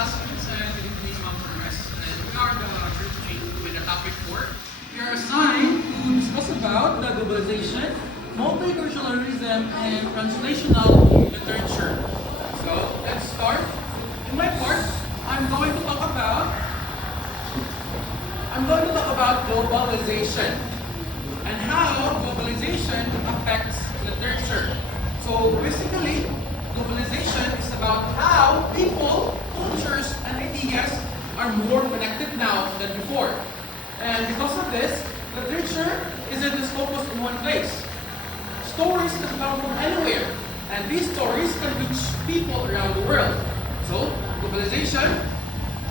classmates and Philippines Conference, and we are the group 8 with the topic 4. We are assigned to discuss about the globalization, multiculturalism, and translational literature. So let's start. In my part, I'm going to talk about globalization and how globalization affects literature. So basically, globalization is about how people, cultures, and ideas are more connected now than before. And because of this, literature isn't just focused in one place. Stories can come from anywhere, and these stories can reach people around the world. So, globalization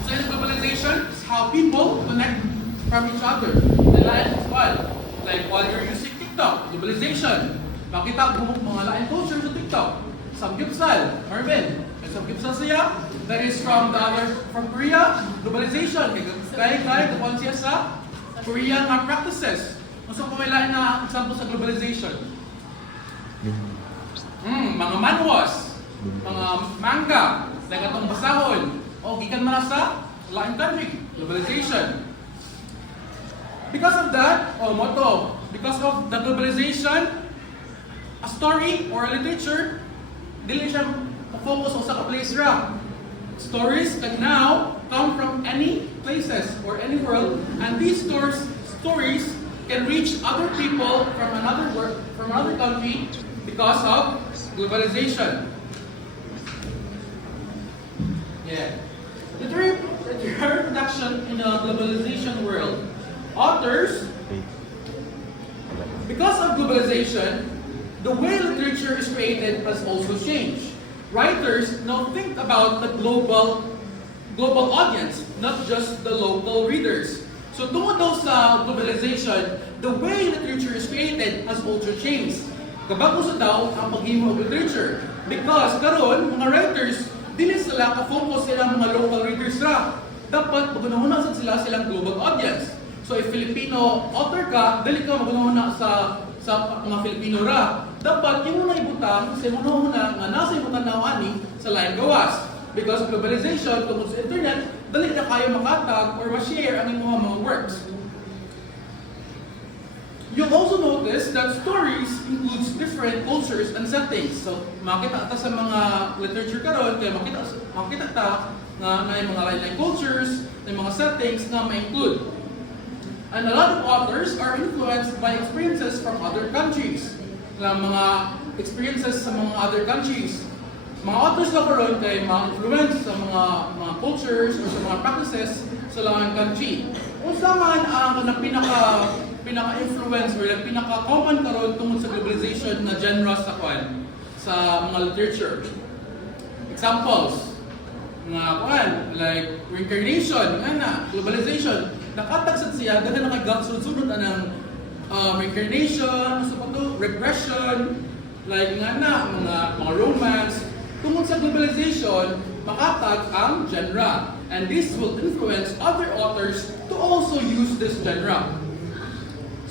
is how people connect from each other. The lain well, like while you're using TikTok, globalization. Makita mo mga lain culture sa TikTok. Samgyeopsal, Marvin. May samgyeopsal siya. That is from Korea. Globalization. Kaya kapag siya sa Korean practices. Gusto ko may lain na example sa globalization. Mga manhwas, mga manga, like atong basahon. O gikan man sa lain country. Globalization. Because of that, because of the globalization, a story or a literature, dili siya focus sa place ra. Stories can now come from any places or any world, and these stories can reach other people from another country because of globalization. Yeah. Literary production in a globalization world. Authors, because of globalization, the way literature is created has also changed. Writers now think about the global audience, not just the local readers. So tungod daw sa globalization, the way literature is created has also changed. Kabago sa daw ang paghimo of literature. Because karon mga writers, dili sila ka-focus sila mga local readers ra. Dapat magunahuna silang global audience. So if Filipino author ka, dili ka magunahuna sa mga Filipino ra. Dapat yung muna ibutang sa muna nga nasa ibutang nawani sa lain gawas. Because globalization tungod sa internet, dali na kayo makatag or ma-share ang inyong mga works. You'll also notice that stories includes different cultures and settings. So makita ta sa mga literature karon kaya makita ta nga may mga lain cultures, may mga settings na ma-include. And a lot of authors are influenced by experiences from other countries. Mga experiences sa mga other countries. Mga authors na karon kay ma-influence sa mga cultures or sa mga practices sa lang country. Unsa man ang pinaka-influence or pinaka-common karon tungod sa globalization na genre sa mga literature. Examples like reincarnation, globalization. Nakatagsad siya, dahil sunod-sunod ng reincarnation, regression, like mga romance. Tungod sa globalization, makatag ang genre. And this will influence other authors to also use this genre.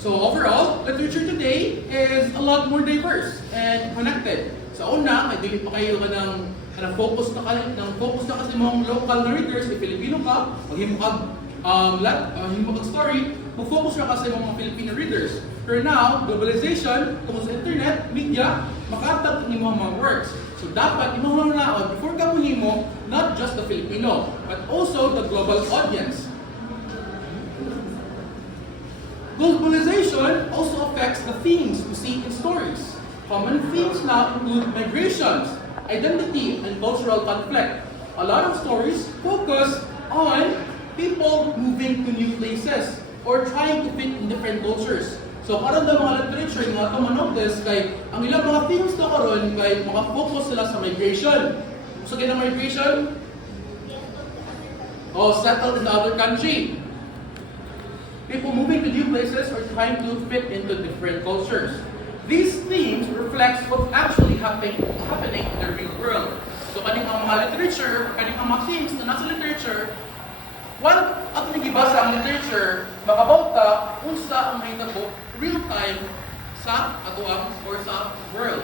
So overall, literature today is a lot more diverse and connected. Sa una, may dili pa kayo ng focus na kasi mga local na readers, if Filipino ka, maghimo kag story, mag-focus na kasi mga Filipino readers. Pero now, globalization, tungkol sa internet, media, makatag ng mga works. So dapat imuhang naon before ka muhimo, not just the Filipino, but also the global audience. Globalization also affects the themes we see in stories. Common themes now include migrations, identity, and cultural conflict. A lot of stories focus on people moving to new places or trying to fit in different cultures. So karon daw mga literature nga ito manotice kay ang ilang mga themes na karon kay maka-focus sila sa migration. So kaya migration settled in the other country. People moving to new places or trying to fit into different cultures. These themes reflect what's actually happening in the real world. So kaning ang mga literature, kaning ang mga themes na nasa literature, while ato nagibasa ang literature, makabauta unsa ang mahitabo real time sa atoang or sa world.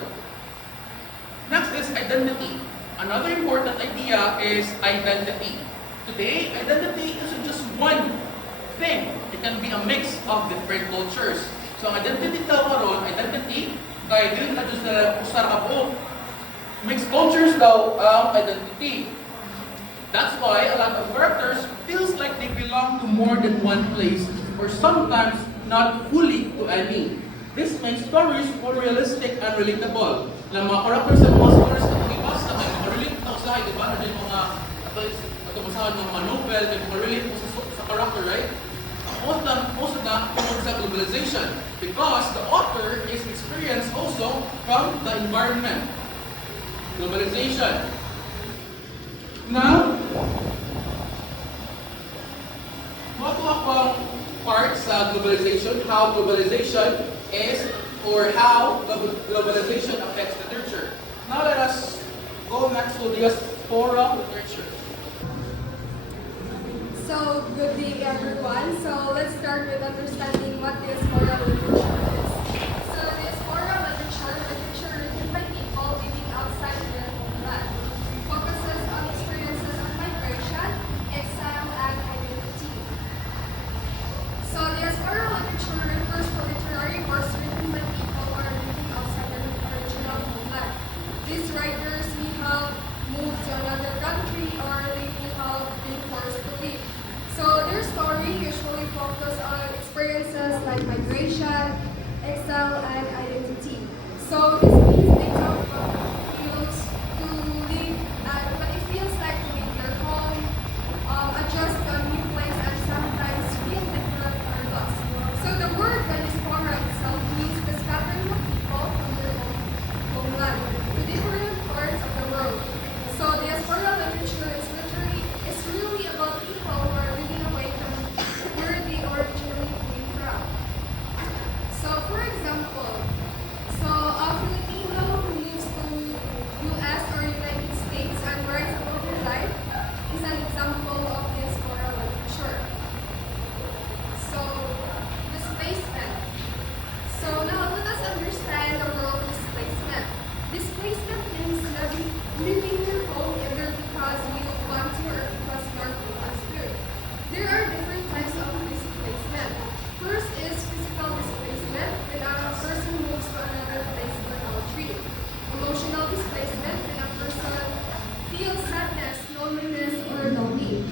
Next is identity. Another important idea is identity. Today, identity isn't just one thing. It can be a mix of different cultures. So, ang identity daw karon, identity, kaya dili na just na usar ka po. Mixed cultures daw ang identity. That's why a lot of characters feels like they belong to more than one place, or sometimes not fully to any. This makes stories more realistic and relatable. Na mga characters sa mga stories na mag-ibasa, may mga relate na usahay, di ba? Ano yung mga, ito masahan ng mga novel, may mga relate mo sa character, right? Most of them tungkol sa globalization because the author is experienced also from the environment. Globalization. Now, what akong part sa globalization, how globalization is or how globalization affects literature. Now let us go next to the diaspora literature. So, good day everyone. So, let's start with understanding what diaspora literature is. So, diaspora literature written by people living outside their homeland, focuses on experiences of migration, exile, and identity. So, diaspora literature refers to literary works written by people who are living outside their original homeland. These writers may have moved to another country or they may have been forced to leave. So their story usually focuses on experiences like migration, exile, and identity. So this means they come from fields to live at what it feels like to leave their home, adjust to a new place, and sometimes feel different or lost. So the word diaspora itself means the scattering of people from their own homeland to different parts of the world. So diaspora literature is really about people who are living away from where they originally came from. So for example, a Filipino who moves to US or United States and writes about their life is an example of diaspora literature. So displacement. So now let us understand the word displacement. Displacement means leaving your home either because you want to or because you are forced to. There are different types of displacement. First is physical displacement, when a person moves to another place or country. Emotional displacement, when a person feels sadness, loneliness, or lonely.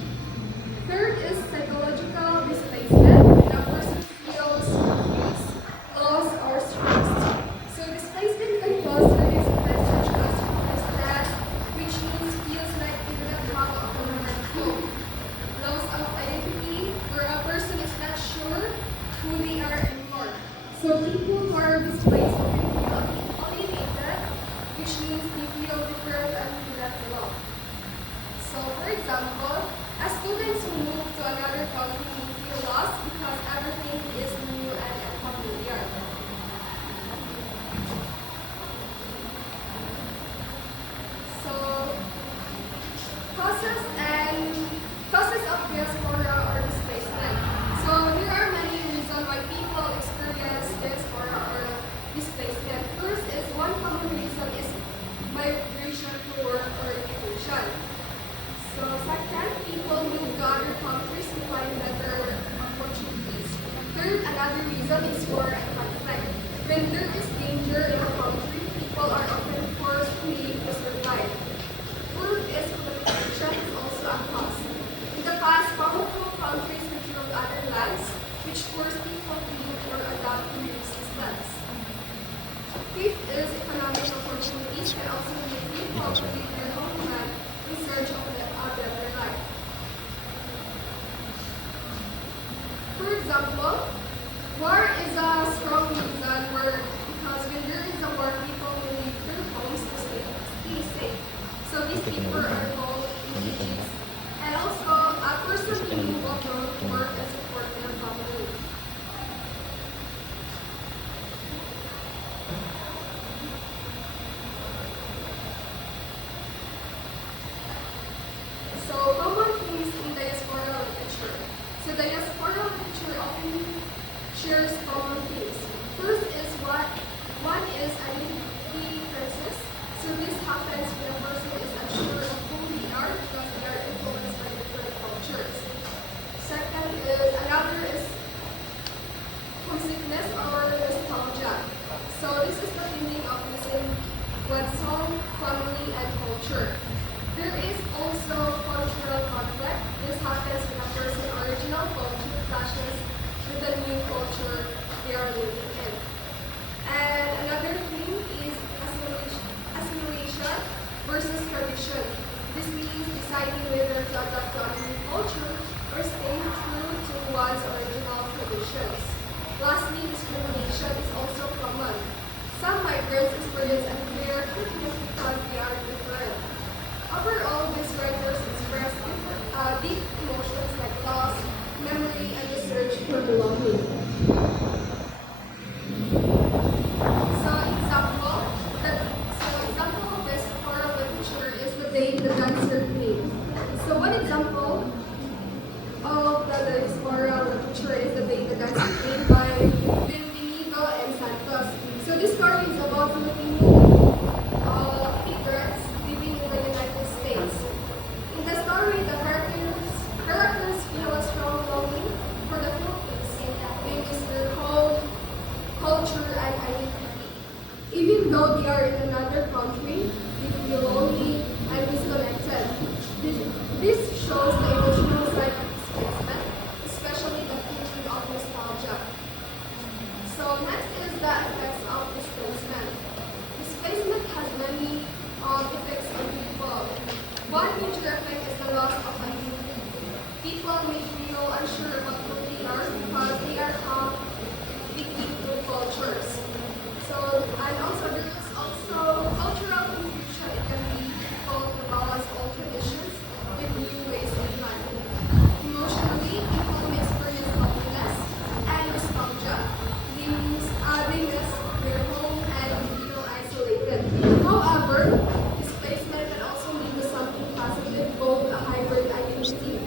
Third is psychological displacement, when a person feels confused, lost, or stressed. So displacement can cause serious effects such as stress, which means feels like they do not have a permanent home. Loss of identity, where a person is not sure who they are anymore. So people who are displaced often feel alienated, which means they feel different and do not belong. So for example, as students who move to another country may feel lost because everything is new and unfamiliar. So causes of diaspora or displacement. So there are many reasons why people experience diaspora or displacement. First is one common reason is migration for work or education. So second, people move to other countries to find better opportunities. Third, another reason is war and conflict. When there is danger in a country, people are often forced to leave to survive. Fourth is colonization is also a cause. In the past, powerful countries controlled other lands, which forced people to live or adapt to new systems. Fifth is economic opportunities can also make people to leave their homeland in search of a better life. For example, war is a strong reason because when there is a war, people will leave their homes to stay safe. So these people are called refugees. And also, a person will move abroad to work and support their family. So common themes in diaspora literature. So diaspora literature often shares common themes. First is one is identity crisis. So this happens when a person is unsure this means deciding whether to adopt a new culture or stay true to one's original traditions. Lastly, discrimination is also common. Some migrants experience unfair treatment because they are different. Overall, these writers express deep emotions like loss, memory, and the search for belonging. Example of this oral literature is the day the dancer came. So one example of the oral literature is the day the dancer came by Bienvenido and Santos. So this story is about Filipino immigrants living in the United States. In the story, the characters feel a strong longing for the Philippines. They miss their home, culture, and identity. Even though they are in another country, they feel lonely and disconnected. This shows the emotional side of displacement, especially the feeling of nostalgia. So next is the effects of displacement. Displacement has many effects on people. One major effect is the loss of identity. People may feel unsure about who they are because they are caught between two cultures. And also there is also cultural confusion. It can be difficult to balance old traditions with new ways of life. Emotionally, people may experience loneliness and nostalgia. They miss their home and feel isolated. However, displacement can also lead to something positive, both a hybrid identity.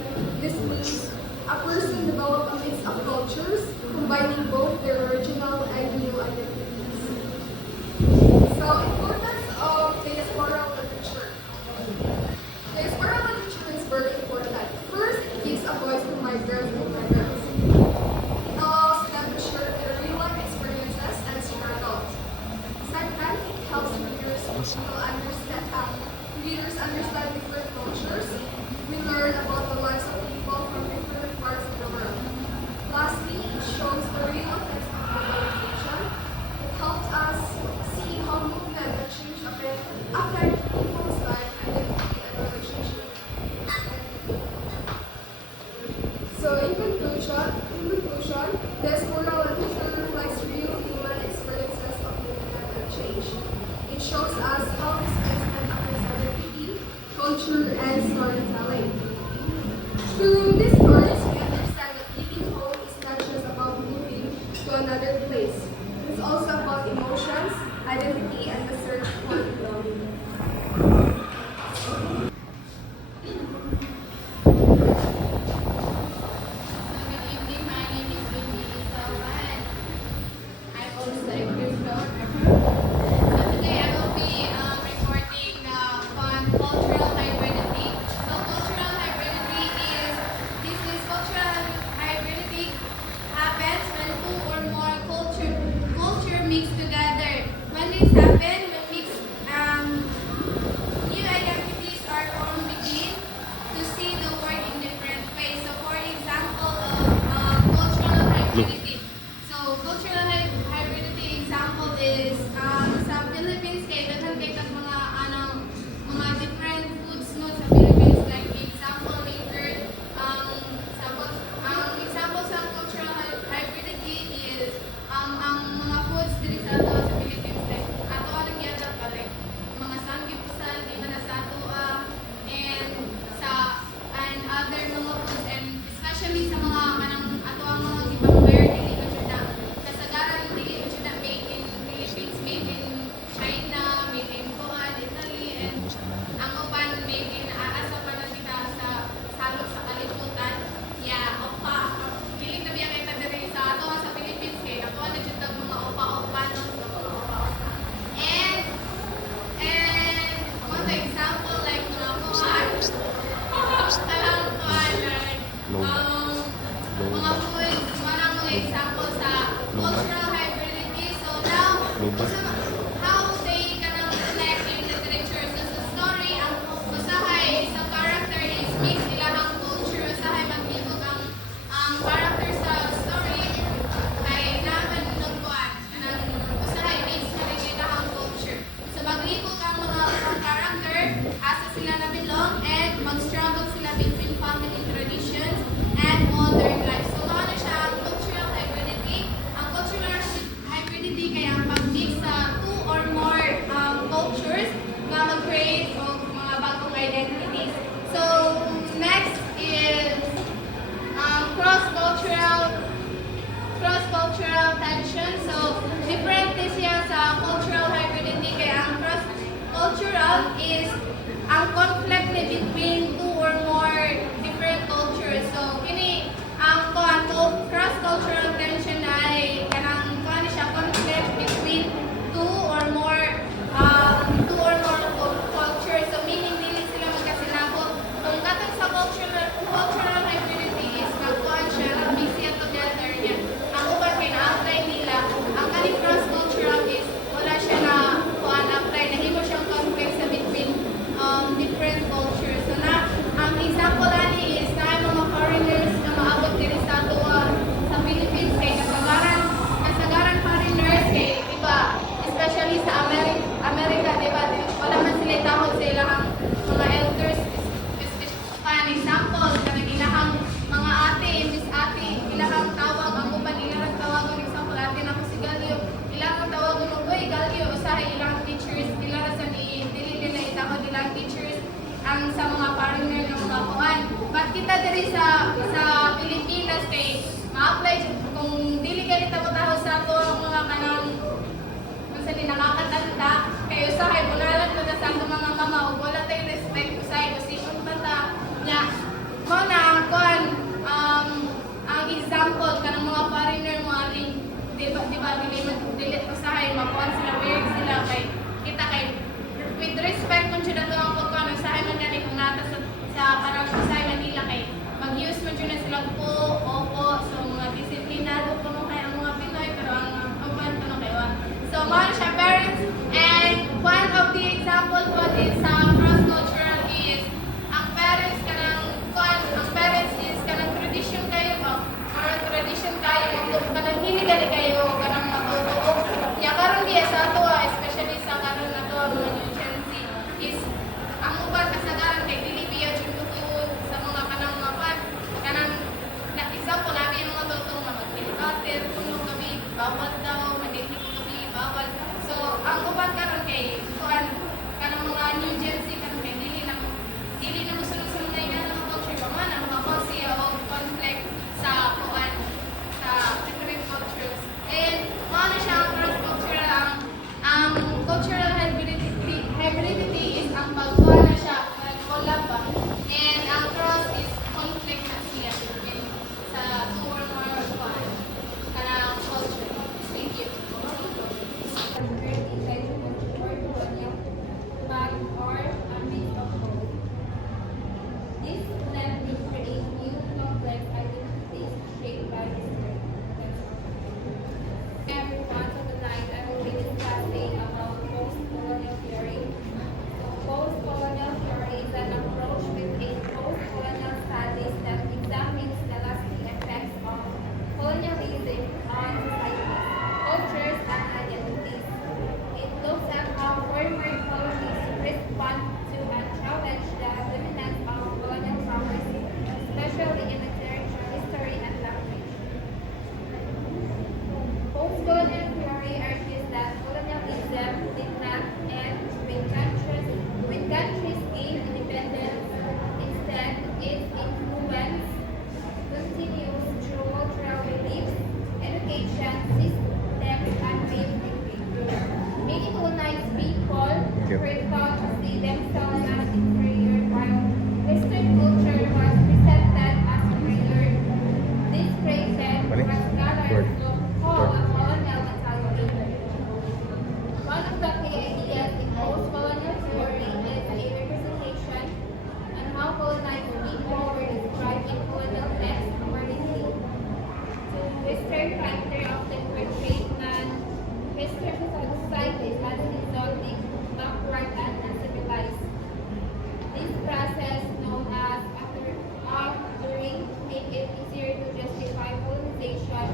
This means a person develops a mix of cultures, combining both their original and new identities. So, importance of diasporal literature. Diasporal literature is very important. First, it gives a voice to migrants and migrants. It allows them to share their real life experiences and struggles. Second, it helps readers understand different cultures. We learn about the lives of people from different parts of the world. Lastly, it shows the real effects of globalization. It helps us see how movement and change affect people's life, identity, and relationship. So in conclusion, this oral literature reflects real human experiences of movement and change. It shows us how displacement affects identity, culture, and storytelling. Through these stories, we understand that leaving home is not just about moving to another place. It's also about emotions, identity, and the search for belonging. Good evening, my name is Vicky Silva and I'm also a crypto. So today I will be reporting on cultural hybridity. So cultural hybridity is along and mag-struggle sila between family traditions and modern life. So, ano siya ang cultural hybridity? Ang cultural hybridity kaya ang pag-mix sa two or more cultures na mag-create of mga bagong identities. So, next is cross-cultural tension. So, different this siya sa cultural hybridity kaya ang cross-cultural is ang conflict ni between two or more different cultures. So, kini ang cross-cultural tension ay kanang siya conflict between two or more cultures. So, meaning dili sila magkasinabot. Kung katong sa cultural hybridity is magkuhan siya, nag-mix siya together niya. Ang uban kay na-apply nila. Ang kaning cross-cultural is wala siya na apply. Nahimo siyang conflict sa between different cultures. So na, ang example ani is na ay mga foreigners na maabot diri sa atua sa Philippines kay kasagaran foreigners kay iba, especially sa America, diba? Wala man sila tawag sa ilang mga elders. An example, kanang ilahang mga ate, miss ate, ilahang tawag, ang uban ilang tawagon, example, ate na ko si Galio, ilang tawagon mo, uy, Galio, usahay ilang teachers, ilang sa dili nila itawag ilang teachers, ang sa mga foreigner ng mga kuan. But kita diri sa Pilipinas kay ma-apply kung dili ka nita mo taho sa ato mga kanang kung sa nakakatanda, kay usahay bunalan mo na sa ato mga mama, ug wala tay respect usahay position bata nya mo na kuan ang example kanang mga foreigner mo aling diba dili usahay makuan sila weird sila kay kita kay with respect kung siya dato ang pagkuan usahay man gani kung nata sa parang usahay Manila kay mag-use man siya na sila po opo so mga disiplinado po mo kay ang mga Pinoy pero ang uban ko kay wa so mga siya parents and one of the example po is sa cross-cultural is ang parents is kanang tradition kayo ba or tradition kayo kanang hinigali kayo kanang matutuo ya karon diya sa ato especially sa karon na to mga new Gen Z is ang uban kasagaran kay dili biya jud tutuo sa mga kanang mga pan kanang na example namin yung mga tutong na mag-filter kung gabi bawal daw madili ko gabi bawal so ang uban karon kay kuan kanang mga new Gen Z kanang kay dili na musunod-sunod na yung mga culture ba man ang mga kasi o conflict sa kuan sa different cultures and ano siya ang cross-cultural ang cultural hybridity is ang pagkuha na siya collab ba and ang cross is conflict na siya between sa two or more kuan kanang culture. Thank you. This left me create new complex identities shaped by history. Everyone, so tonight I will be discussing about post-colonial theory. So post-colonial theory is an approach within post-colonial studies that examines the lasting effects of colonialism on societies, cultures, and identities. It looks at how former colonies respond to and challenge the dominance of colonial powers, especially in literature, history, and language. Post-colonial theory argues that colonialism did not end when countries gained independence. Instead, its influence continues through cultural beliefs, education, systems, and way of thinking. Many colonized people were taught to see themselves as inferior, while Western culture was presented as superior. This created what scholars call a colonial mentality. One of the key ideas in post-colonial theory is a representation on how colonized people were described in colonial texts accordingly. So, Western writers often portray non-Western societies as resulting backward and uncivilized. This process, known as actoring, made it easier to justify colonization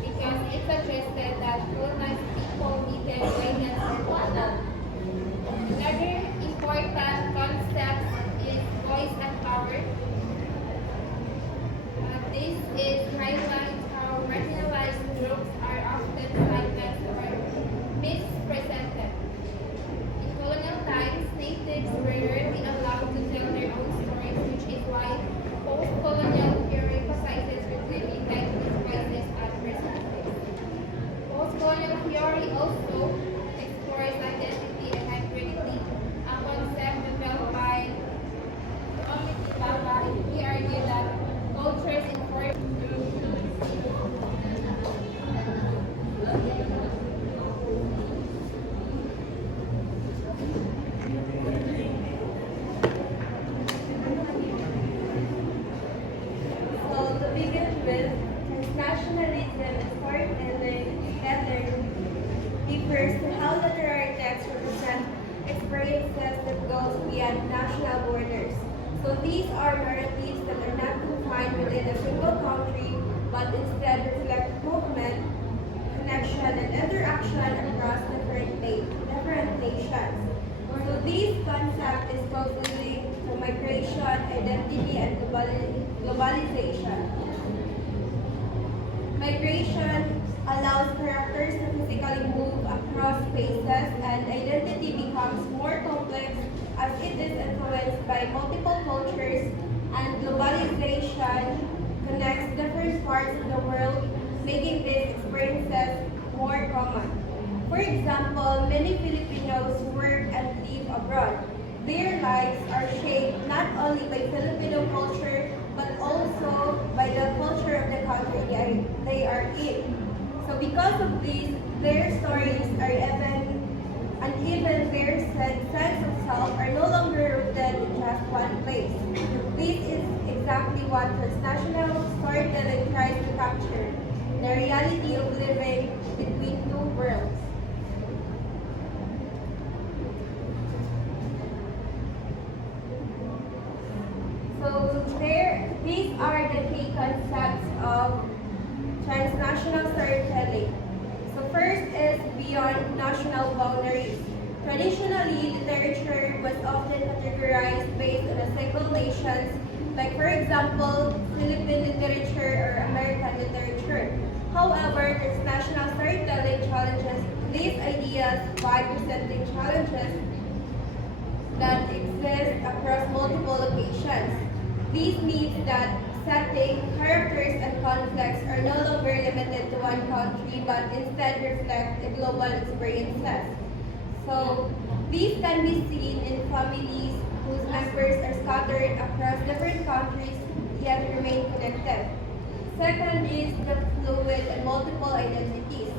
because it suggested that colonized people needed guidance and model. Another important concept is with transnationalism and storytelling pattern refers to how literary texts represent experiences that goes beyond national borders. So these are narratives that are not confined within a single country, but instead reflect movement, connection, and interaction across different nations. So this concept is closely linked to migration, identity, and globalization. Migration allows characters to physically move across spaces, and identity becomes more complex as it is influenced by multiple cultures, and globalization connects different parts of the world, making these experiences more common. For example, many Filipinos work and live abroad. Their lives are shaped not only by Filipino culture, but also by the culture of the country they are in. So because of this, their stories are and even their sense of self are no longer rooted in just one place. This is exactly what transnational storytelling tries to capture, the reality of living between two worlds. So these are the key concepts of transnational storytelling. So first is beyond national boundaries. Traditionally, literature was often categorized based on a single nations, like for example, Philippine literature or American literature. However, transnational storytelling challenges these ideas by presenting challenges that exist across multiple locations. This means that setting, characters, and conflicts are no longer limited to one country but instead reflect the global experiences. So, these can be seen in families whose members are scattered across different countries yet remain connected. Second is the fluid and multiple identities.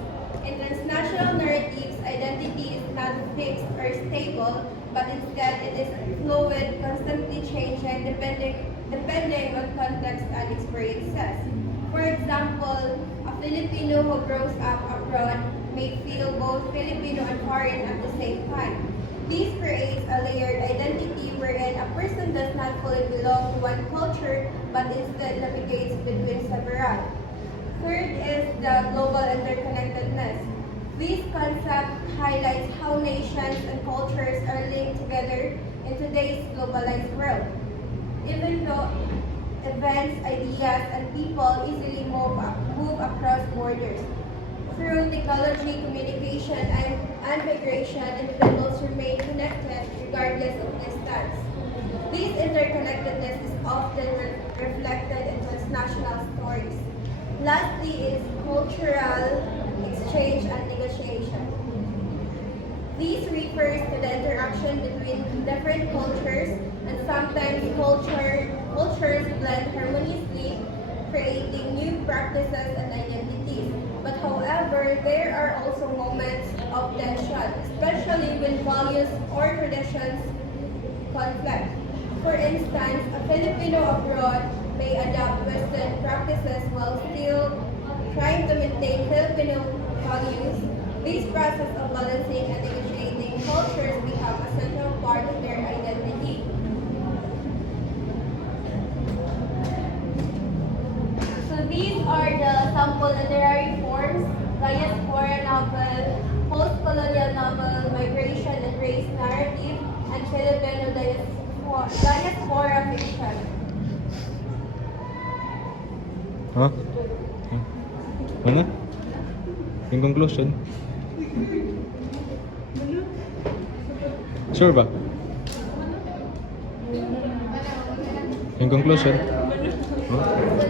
In transnational narratives, identity is not fixed or stable, but instead it is fluid, constantly changing depending on context and experiences. For example, a Filipino who grows up abroad may feel both Filipino and foreign at the same time. This creates a layered identity wherein a person does not fully belong to one culture, but instead navigates between several. Third is the global interconnectedness. This concept highlights how nations and cultures are linked together in today's globalized world. Even though events, ideas, and people easily move across borders. Through technology, communication, and migration, individuals remain connected regardless of distance. This interconnectedness is often reflected in transnational stories. Lastly is cultural exchange and negotiation. This refers to the interaction between different cultures, and sometimes cultures blend harmoniously, creating new practices and identities. But however, there are also moments of tension, especially when values or traditions conflict. For instance, a Filipino abroad may adopt Western practices while still trying to maintain Filipino values. This process of balancing and negotiating cultures become a central part of their identity. So these are the sample literary forms: diaspora novel, post-colonial novel, migration and race narrative, and Filipino diaspora fiction. Huh? Ano? In conclusion? Sure ba? In conclusion? Huh?